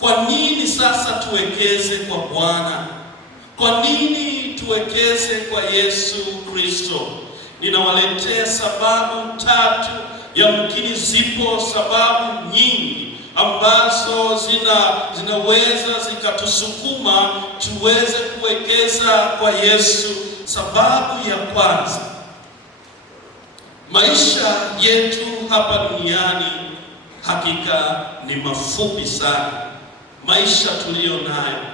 Kwa nini sasa tuwekeze kwa Bwana? Kwa nini tuwekeze kwa Yesu Kristo? Ninawaletea sababu tatu. Yamkini zipo sababu nyingi ambazo zinaweza zikatusukuma tuweze kuwekeza kwa Yesu. Sababu ya kwanza, maisha yetu hapa duniani hakika ni mafupi sana. Maisha tuliyo nayo,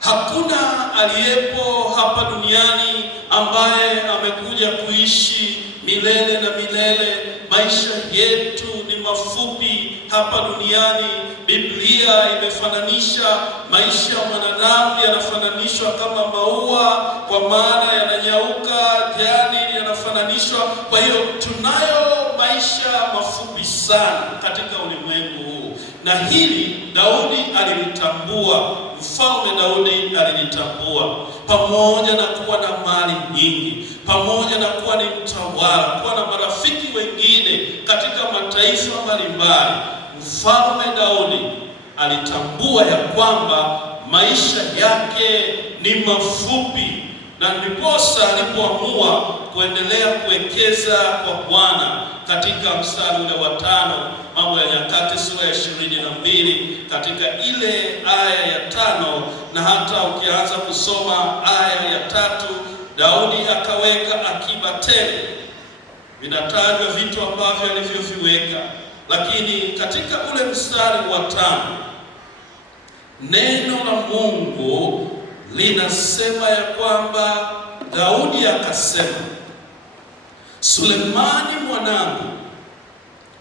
hakuna aliyepo hapa duniani ambaye amekuja kuishi milele na milele. Maisha yetu ni mafupi hapa duniani. Biblia imefananisha maisha ya mwanadamu, yanafananishwa kama maua, kwa maana yananyauka, jani yanafananishwa. Kwa hiyo tunayo maisha mafupi sana katika ulimwengu huu, na hili Daudi alilitambua. Mfalme Daudi alilitambua. Pamoja na kuwa na mali nyingi, pamoja na kuwa ni mtawala, kuwa na marafiki wengine katika mataifa mbalimbali, Mfalme Daudi alitambua ya kwamba maisha yake ni mafupi, na ndiposa alipoamua kuendelea kuwekeza kwa Bwana. Katika mstari ule wa 5, Mambo ya Nyakati sura ya 22, katika ile aya ya 5, na hata ukianza kusoma aya ya 3, Daudi akaweka akiba tele. Vinatajwa vitu ambavyo alivyoviweka, lakini katika ule mstari wa 5 neno la Mungu linasema ya kwamba Daudi akasema, Sulemani mwanangu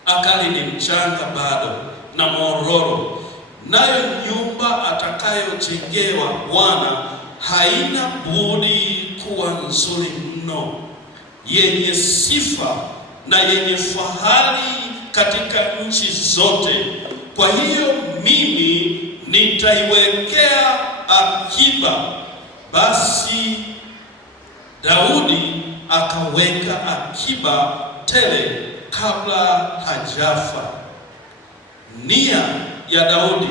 akali ni mchanga bado na mororo, nayo nyumba atakayojengewa Bwana haina budi kuwa nzuri mno, yenye sifa na yenye fahari katika nchi zote. Kwa hiyo mimi nitaiwekea akiba. Basi Daudi akaweka akiba tele kabla hajafa. Nia ya Daudi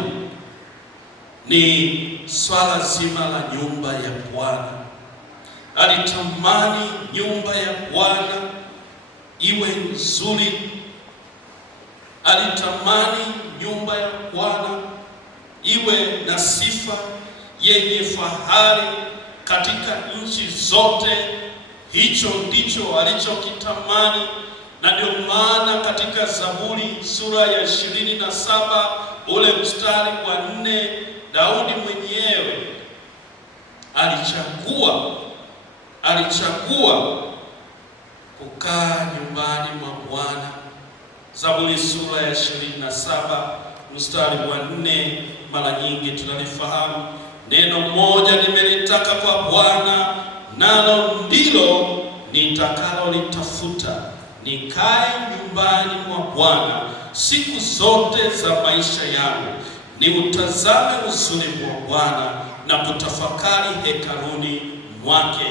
ni swala zima la nyumba ya Bwana. Alitamani nyumba ya Bwana iwe nzuri. Alitamani nyumba ya Bwana iwe na sifa, yenye fahari katika nchi zote. Hicho ndicho alichokitamani, na ndio maana katika Zaburi sura ya 27 ule mstari wa 4, Daudi mwenyewe alichagua kukaa nyumbani mwa Bwana. Zaburi sura ya 27 mstari wa 4, mara nyingi tunalifahamu: neno moja nimelitaka kwa Bwana, nalo ndilo nitakalolitafuta, nikae nyumbani mwa Bwana siku zote za maisha yangu, niutazame uzuri wa Bwana na kutafakari hekaluni mwake.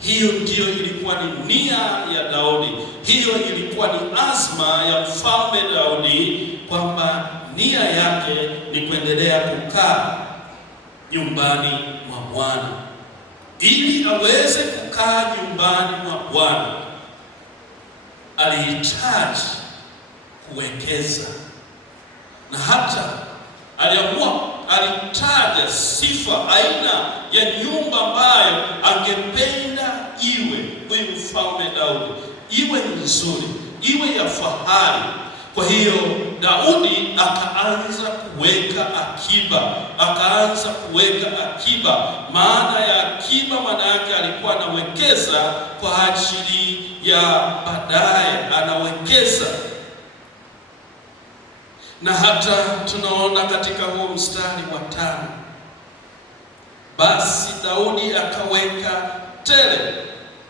Hiyo ndiyo ilikuwa ni nia ya Daudi. Hiyo ilikuwa ni azma ya Mfalme Daudi, kwamba nia yake ni kuendelea kukaa nyumbani mwa Bwana. Ili aweze kukaa nyumbani mwa Bwana, alihitaji kuwekeza, na hata alitaja sifa, aina ya nyumba ambayo angependa iwe, huyu Mfalme Daudi, iwe nzuri, iwe ya fahari. Kwa hiyo Daudi akaanza kuweka akiba. Maana ya akiba, maana yake alikuwa anawekeza kwa ajili ya baadaye, anawekeza. Na hata tunaona katika huo mstari wa 5, basi Daudi akaweka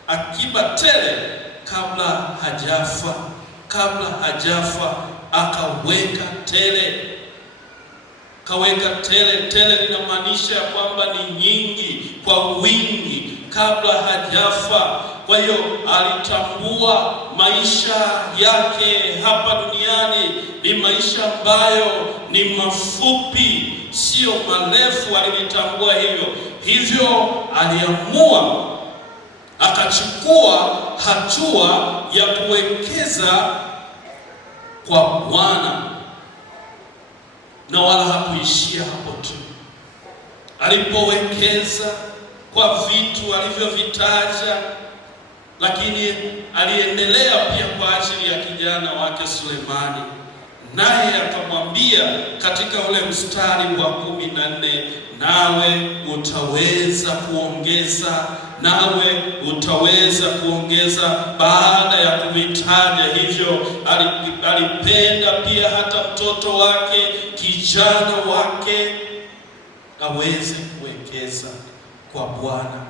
akiba tele kabla hajafa akaweka tele. Tele linamaanisha kwamba ni nyingi, kwa wingi, kabla hajafa. Kwa hiyo alitambua maisha yake hapa duniani ni maisha ambayo ni mafupi, sio marefu. Alilitambua hivyo aliamua, akachukua hatua ya kuwekeza kwa Bwana, na wala hakuishia hapo tu. Alipowekeza kwa vitu alivyovitaja, lakini aliendelea pia kwa ajili ya kijana wake Sulemani, naye akamwambia katika ule mstari wa 14, nawe utaweza kuongeza. Baada ya kuvitaja hivyo, alipenda pia hata mtoto wake, kijana wake, aweze kuwekeza kwa Bwana.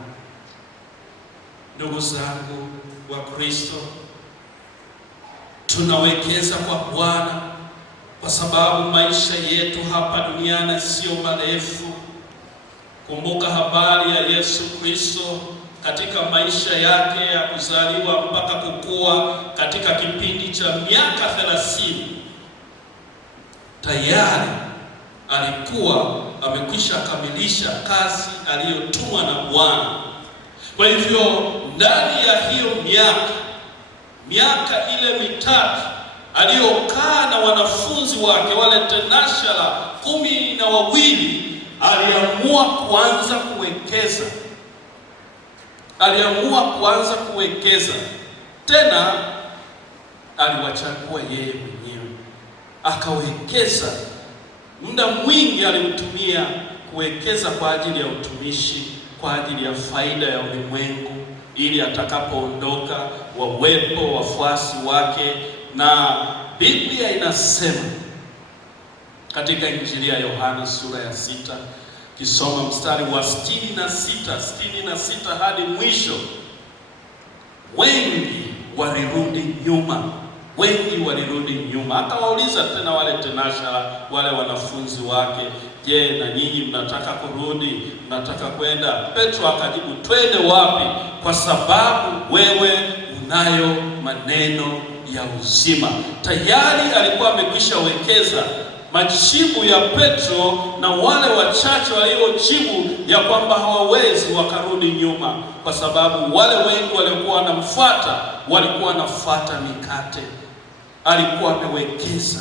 Ndugu zangu wa Kristo, tunawekeza kwa Bwana kwa sababu maisha yetu hapa duniani sio marefu. Kumbuka habari ya Yesu Kristo katika maisha yake ya kuzaliwa mpaka kukua, katika kipindi cha miaka 30 tayari alikuwa amekwisha kamilisha kazi aliyotumwa na Bwana. Kwa hivyo ndani ya hiyo miaka ile mitatu aliyokaa na wanafunzi wake wale tenashara 12, aliamua kuanza kuwekeza. Tena aliwachagua yeye mwenyewe, akawekeza. Muda mwingi aliutumia kuwekeza kwa ajili ya utumishi, kwa ajili ya faida ya ulimwengu, ili atakapoondoka wawepo wafuasi wake. Na Biblia inasema katika Injili ya Yohana sura ya 6, kisoma mstari wa 66 hadi mwisho, wengi walirudi nyuma. Akawauliza tena wale tenashara, wale wanafunzi wake, je, na nyinyi mnataka kurudi? Mnataka kwenda? Petro akajibu, twende wapi? Kwa sababu wewe unayo maneno ya uzima. Tayari alikuwa amekwisha wekeza. Majibu ya Petro na wale wachache waliojibu ya kwamba hawawezi, wakarudi nyuma, kwa sababu wale wengi waliokuwa wanamfuata walikuwa wanafuata mikate. Alikuwa amewekeza.